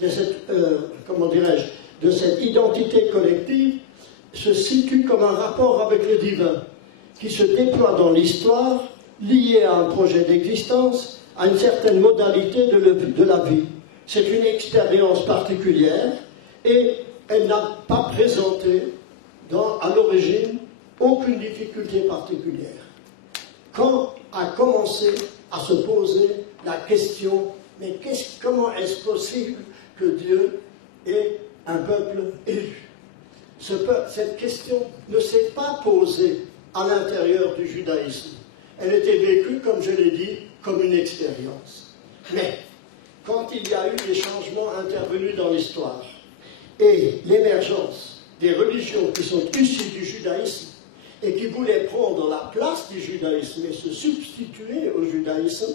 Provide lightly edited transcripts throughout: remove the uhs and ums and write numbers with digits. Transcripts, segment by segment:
de cette, comment dirais-je, de cette identité collective se situe comme un rapport avec le divin qui se déploie dans l'histoire, lié à un projet d'existence, à une certaine modalité de la vie. C'est une expérience particulière et elle n'a pas présenté à l'origine aucune difficulté particulière. Quand a commencé à se poser la question, mais comment est-ce possible que Dieu ait un peuple élu? Cette question ne s'est pas posée à l'intérieur du judaïsme. Elle était vécue, comme je l'ai dit, comme une expérience. Mais quand il y a eu des changements intervenus dans l'histoire et l'émergence des religions qui sont issues du judaïsme et qui voulaient prendre la place du judaïsme et se substituer au judaïsme,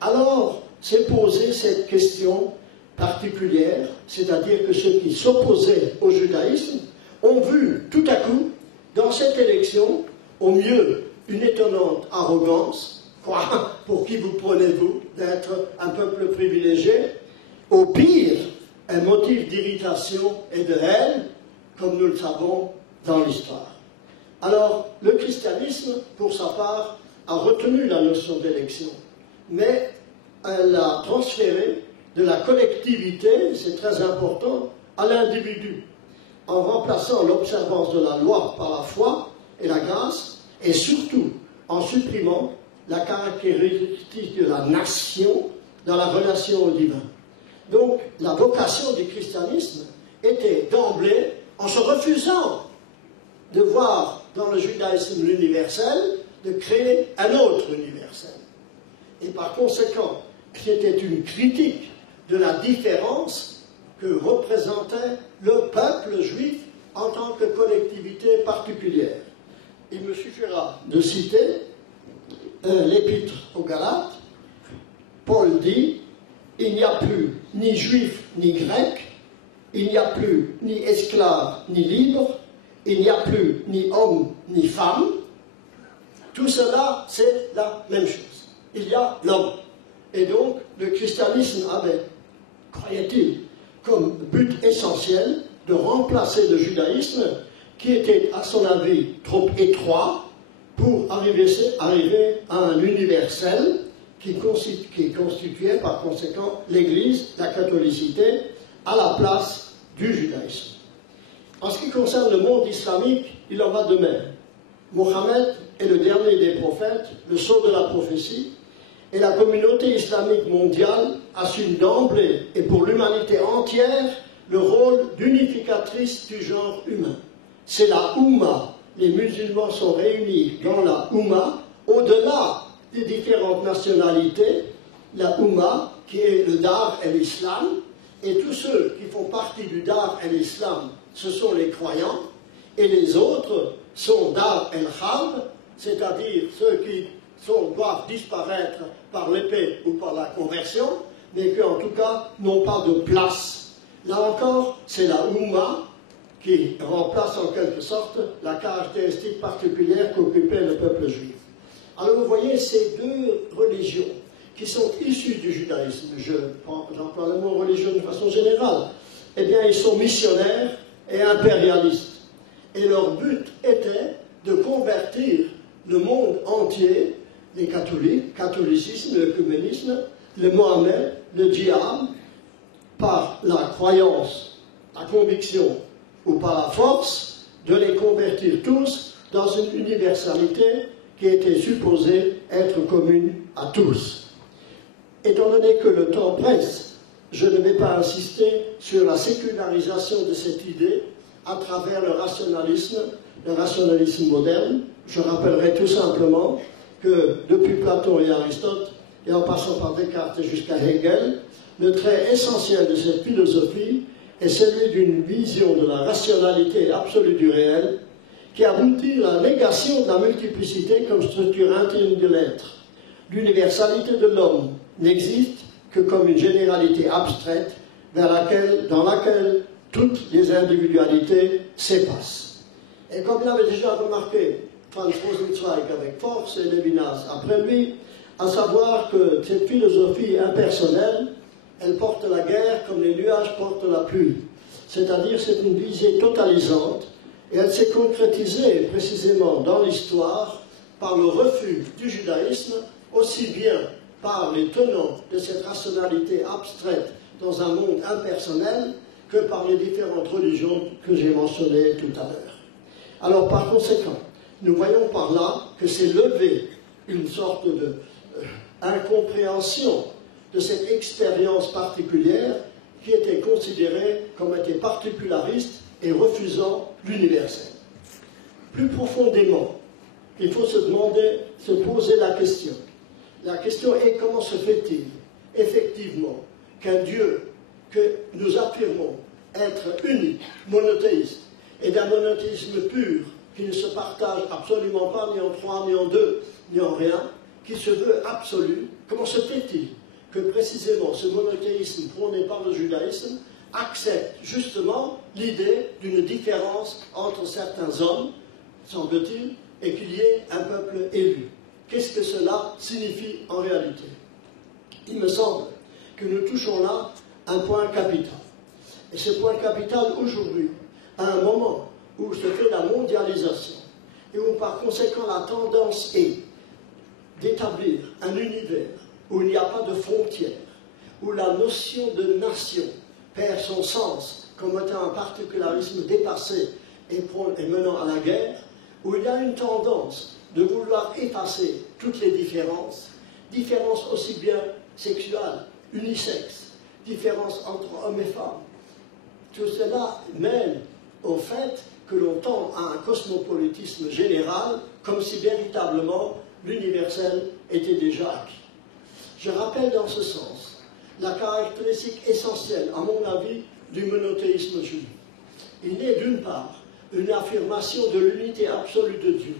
alors s'est posée cette question particulière, c'est-à-dire que ceux qui s'opposaient au judaïsme ont vu tout à coup, dans cette élection, au mieux une étonnante arrogance, quoi, pour qui vous prenez-vous d'être un peuple privilégié, au pire, un motif d'irritation et de haine, comme nous le savons dans l'histoire. Alors, le christianisme, pour sa part, a retenu la notion d'élection, mais elle l'a transférée de la collectivité, c'est très important, à l'individu, en remplaçant l'observance de la loi par la foi et la grâce, et surtout en supprimant la caractéristique de la nation dans la relation au divin. Donc, la vocation du christianisme était d'emblée, en se refusant de voir dans le judaïsme l'universel, de créer un autre universel. Et par conséquent, c'était une critique de la différence que représentait le peuple juif en tant que collectivité particulière. Il me suffira de citer l'épître aux Galates. Paul dit « Il n'y a plus ni juif ni grec, il n'y a plus ni esclave ni libre, il n'y a plus ni homme ni femme. Tout cela, c'est la même chose. Il y a l'homme. » Et donc, le christianisme avait, croyait-il, comme but essentiel de remplacer le judaïsme qui était, à son avis, trop étroit pour arriver à un universel qui constituait par conséquent l'Église, la catholicité, à la place du judaïsme. En ce qui concerne le monde islamique, il en va de même. Mohammed est le dernier des prophètes, le sceau de la prophétie, et la communauté islamique mondiale assume d'emblée et pour l'humanité entière le rôle d'unificatrice du genre humain. C'est la Oumma. Les musulmans sont réunis dans la Oumma, au-delà des différentes nationalités, la Oumma qui est le Dar el-Islam, et tous ceux qui font partie du Dar el-Islam, ce sont les croyants, et les autres sont Dar el-Harb, c'est-à-dire ceux qui doivent disparaître par l'épée ou par la conversion, mais qui en tout cas n'ont pas de place. Là encore, c'est la Oumma qui remplace en quelque sorte la caractéristique particulière qu'occupait le peuple juif. Alors vous voyez ces deux religions qui sont issues du judaïsme, j'emploie le mot religion de façon générale, eh bien ils sont missionnaires et impérialistes. Et leur but était de convertir le monde entier, les catholiques, catholicisme, l'œcuménisme, le Mohammed, le djihad, par la croyance, la conviction ou par la force, de les convertir tous dans une universalité qui était supposée être commune à tous. Étant donné que le temps presse, je ne vais pas insister sur la sécularisation de cette idée à travers le rationalisme moderne. Je rappellerai tout simplement que depuis Platon et Aristote, et en passant par Descartes jusqu'à Hegel, le trait essentiel de cette philosophie est celui d'une vision de la rationalité absolue du réel qui aboutit à la négation de la multiplicité comme structure intime de l'être. L'universalité de l'homme n'existe que comme une généralité abstraite dans laquelle toutes les individualités s'effacent. Et comme l'avait déjà remarqué Franz Rosenzweig avec force et Lévinas après lui, à savoir que cette philosophie impersonnelle, elle porte la guerre comme les nuages portent la pluie. C'est-à-dire, c'est une visée totalisante, et elle s'est concrétisée précisément dans l'histoire par le refus du judaïsme, aussi bien par les tenants de cette rationalité abstraite dans un monde impersonnel, que par les différentes religions que j'ai mentionnées tout à l'heure. Alors, par conséquent, nous voyons par là que s'est levée une sorte de incompréhension de cette expérience particulière qui était considérée comme étant particulariste et refusant l'universel. Plus profondément, il faut se poser la question. La question est comment se fait-il, effectivement, qu'un Dieu que nous affirmons être unique, monothéiste, et d'un monothéisme pur, qui ne se partage absolument pas ni en trois, ni en deux, ni en rien, qui se veut absolu, comment se fait-il que précisément ce monothéisme prôné par le judaïsme accepte justement l'idée d'une différence entre certains hommes, semble-t-il, et qu'il y ait un peuple élu? Qu'est-ce que cela signifie en réalité? Il me semble que nous touchons là un point capital. Et ce point capital aujourd'hui, à un moment où se fait la mondialisation, et où par conséquent la tendance est d'établir un univers où il n'y a pas de frontières, où la notion de nation perd son sens comme étant un particularisme dépassé et menant à la guerre, où il y a une tendance de vouloir effacer toutes les différences, différences aussi bien sexuelles, unisexes, différences entre hommes et femmes. Tout cela mène au fait que l'on tend à un cosmopolitisme général, comme si véritablement l'universel était déjà acquis. Je rappelle dans ce sens la caractéristique essentielle, à mon avis, du monothéisme juif. Il est d'une part une affirmation de l'unité absolue de Dieu,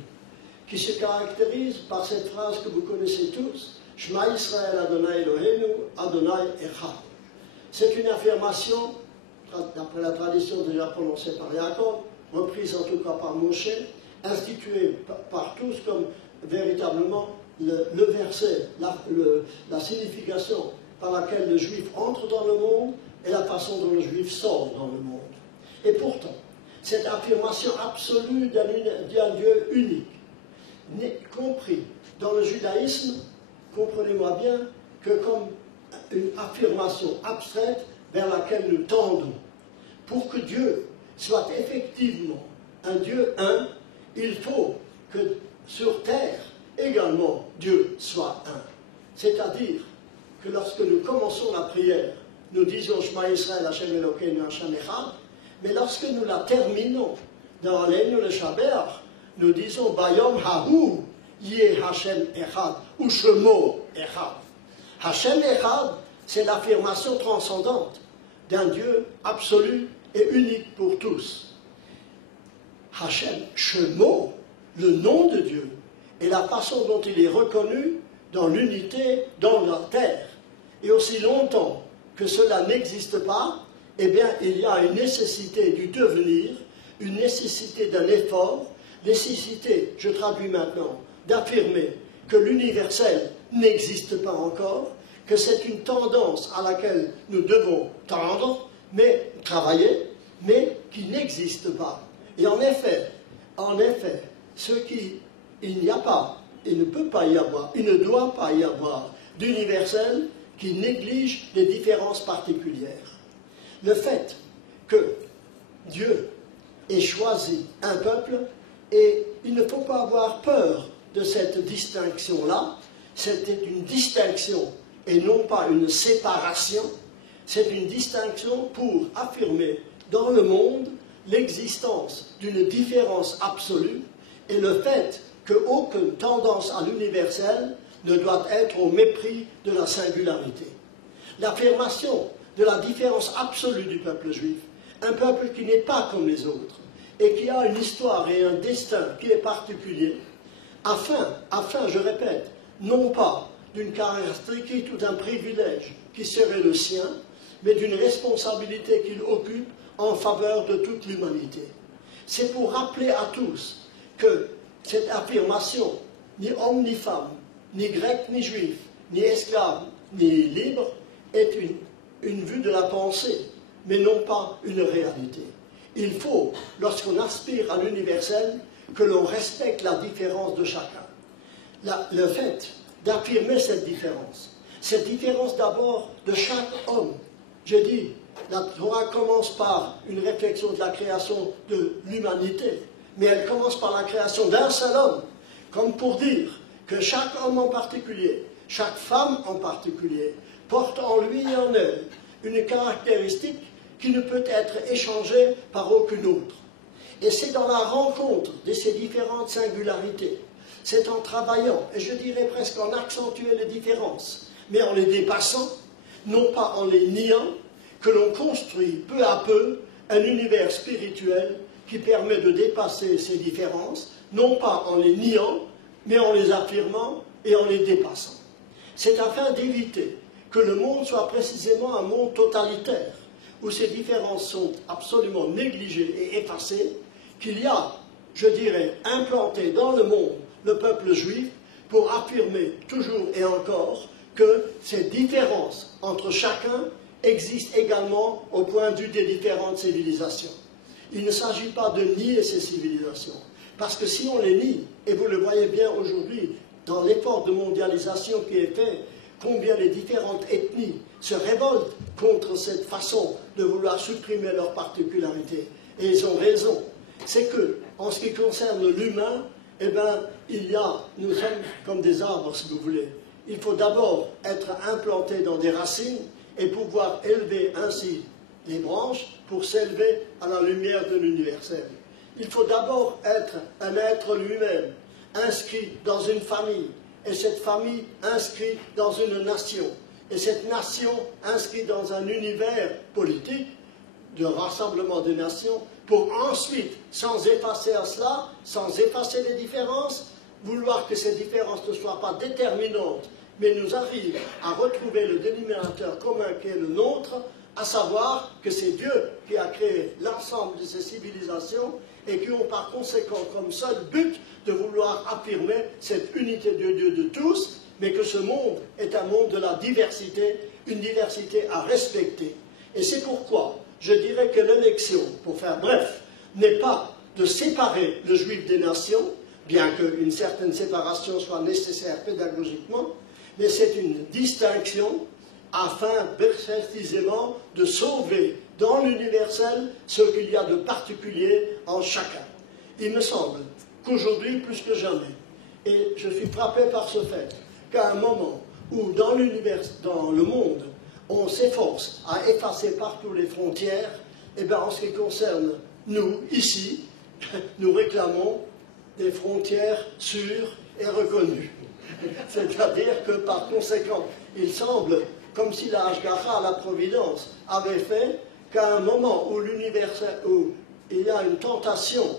qui se caractérise par cette phrase que vous connaissez tous, Shema Israël Adonai Eloheinu, Adonai Echad. C'est une affirmation, d'après la tradition déjà prononcée par Jacob, reprise en tout cas par Moshe, instituée par tous comme véritablement le verset, la signification par laquelle le juif entre dans le monde et la façon dont le juif sort dans le monde. Et pourtant, cette affirmation absolue d'un Dieu unique n'est compris dans le judaïsme, comprenez-moi bien, que comme une affirmation abstraite vers laquelle nous tendons. Pour que Dieu soit effectivement un Dieu un, il faut que sur terre également Dieu soit un. C'est-à-dire que lorsque nous commençons la prière, nous disons Shema Israël Hashem Elokeinu Hashem Echad, mais lorsque nous la terminons dans l'Einu le Shabbat, nous disons Bayom Hahu Yeh Hashem Echad ou Shemo Echad. Hashem Echad, c'est l'affirmation transcendante d'un Dieu absolu et unique pour tous. Hashem Shemo, le nom de Dieu, et la façon dont il est reconnu dans l'unité dans la terre. Et aussi longtemps que cela n'existe pas, eh bien, il y a une nécessité du devenir, une nécessité d'un effort, nécessité, je traduis maintenant, d'affirmer que l'universel n'existe pas encore, que c'est une tendance à laquelle nous devons tendre, mais travailler, mais qui n'existe pas. Et en effet, il n'y a pas, il ne peut pas y avoir, il ne doit pas y avoir d'universel qui néglige les différences particulières. Le fait que Dieu ait choisi un peuple, et il ne faut pas avoir peur de cette distinction-là, c'était une distinction et non pas une séparation, c'est une distinction pour affirmer dans le monde l'existence d'une différence absolue et le fait qu'aucune tendance à l'universel ne doit être au mépris de la singularité. L'affirmation de la différence absolue du peuple juif, un peuple qui n'est pas comme les autres et qui a une histoire et un destin qui est particulier, afin, je répète, non pas d'une caractéristique ou d'un privilège qui serait le sien, mais d'une responsabilité qu'il occupe en faveur de toute l'humanité. C'est pour rappeler à tous que cette affirmation, ni homme ni femme, ni grec ni juif, ni esclave ni libre, est une une vue de la pensée, mais non pas une réalité. Il faut, lorsqu'on aspire à l'universel, que l'on respecte la différence de chacun. Le fait d'affirmer cette différence d'abord de chaque homme. Je dis, la Torah commence par une réflexion de la création de l'humanité, mais elle commence par la création d'un seul homme, comme pour dire que chaque homme en particulier, chaque femme en particulier, porte en lui et en elle une caractéristique qui ne peut être échangée par aucune autre. Et c'est dans la rencontre de ces différentes singularités, c'est en travaillant, et je dirais presque en accentuant les différences, mais en les dépassant, non pas en les niant, que l'on construit peu à peu un univers spirituel qui permet de dépasser ces différences, non pas en les niant, mais en les affirmant et en les dépassant. C'est afin d'éviter que le monde soit précisément un monde totalitaire, où ces différences sont absolument négligées et effacées, qu'il y a, je dirais, implanté dans le monde le peuple juif pour affirmer toujours et encore que ces différences entre chacun existent également au point de vue des différentes civilisations. Il ne s'agit pas de nier ces civilisations, parce que si on les nie, et vous le voyez bien aujourd'hui dans l'effort de mondialisation qui est fait, combien les différentes ethnies se révoltent contre cette façon de vouloir supprimer leurs particularités. Et ils ont raison. C'est que, en ce qui concerne l'humain, eh bien, nous sommes comme des arbres, si vous voulez. Il faut d'abord être implanté dans des racines et pouvoir élever ainsi les branches pour s'élever à la lumière de l'universel. Il faut d'abord être un être lui-même, inscrit dans une famille, et cette famille inscrite dans une nation, et cette nation inscrite dans un univers politique de rassemblement des nations, pour ensuite, sans effacer à cela, sans effacer les différences, vouloir que ces différences ne soient pas déterminantes, mais nous arrivent à retrouver le dénominateur commun qui est le nôtre, à savoir que c'est Dieu qui a créé l'ensemble de ces civilisations et qui ont par conséquent comme seul but de vouloir affirmer cette unité de Dieu de tous, mais que ce monde est un monde de la diversité, une diversité à respecter. Et c'est pourquoi je dirais que l'élection, pour faire bref, n'est pas de séparer le juif des nations, bien qu'une certaine séparation soit nécessaire pédagogiquement, mais c'est une distinction afin précisément de sauver dans l'universel ce qu'il y a de particulier en chacun. Il me semble qu'aujourd'hui, plus que jamais, et je suis frappé par ce fait, qu'à un moment où dans le monde, on s'efforce à effacer partout les frontières, et bien en ce qui concerne nous, ici, nous réclamons des frontières sûres et reconnues. C'est-à-dire que par conséquent, il semble comme si la Hashgacha, la Providence, avait fait qu'à un moment où il y a une tentation,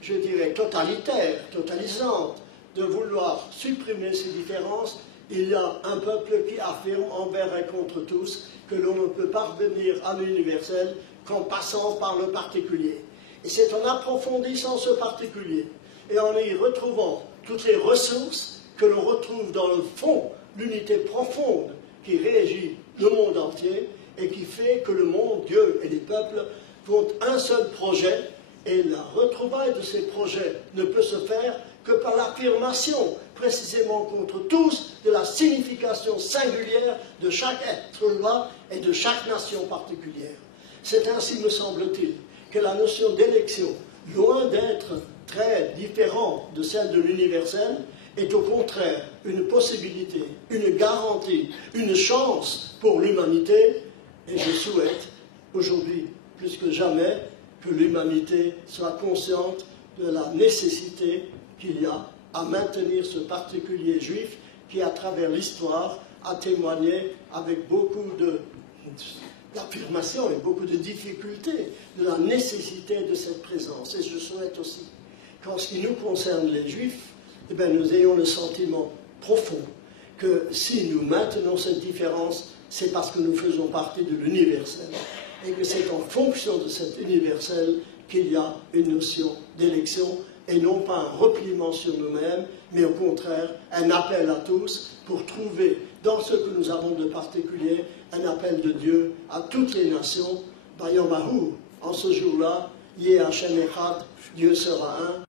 je dirais totalitaire, totalisante, de vouloir supprimer ces différences, il y a un peuple qui affirme envers et contre tous que l'on ne peut parvenir à l'universel qu'en passant par le particulier. Et c'est en approfondissant ce particulier et en y retrouvant toutes les ressources que l'on retrouve dans le fond, l'unité profonde qui régit le monde entier et qui fait que le monde, Dieu et les peuples font un seul projet, et la retrouvaille de ces projets ne peut se faire que par l'affirmation, précisément contre tous, de la signification singulière de chaque être humain et de chaque nation particulière. C'est ainsi, me semble-t-il, que la notion d'élection, loin d'être très différente de celle de l'universel, est au contraire une possibilité, une garantie, une chance pour l'humanité, et je souhaite aujourd'hui plus que jamais que l'humanité soit consciente de la nécessité qu'il y a à maintenir ce particulier juif qui, à travers l'histoire, a témoigné avec beaucoup d'affirmation et beaucoup de difficultés de la nécessité de cette présence. Et je souhaite aussi qu'en ce qui nous concerne les juifs, eh bien, nous ayons le sentiment profond que si nous maintenons cette différence, c'est parce que nous faisons partie de l'universel et que c'est en fonction de cet universel qu'il y a une notion d'élection et non pas un repliement sur nous-mêmes, mais au contraire un appel à tous pour trouver dans ce que nous avons de particulier un appel de Dieu à toutes les nations. Bayom Bahu, en ce jour-là, Yeh Hashem Echad, Dieu sera un.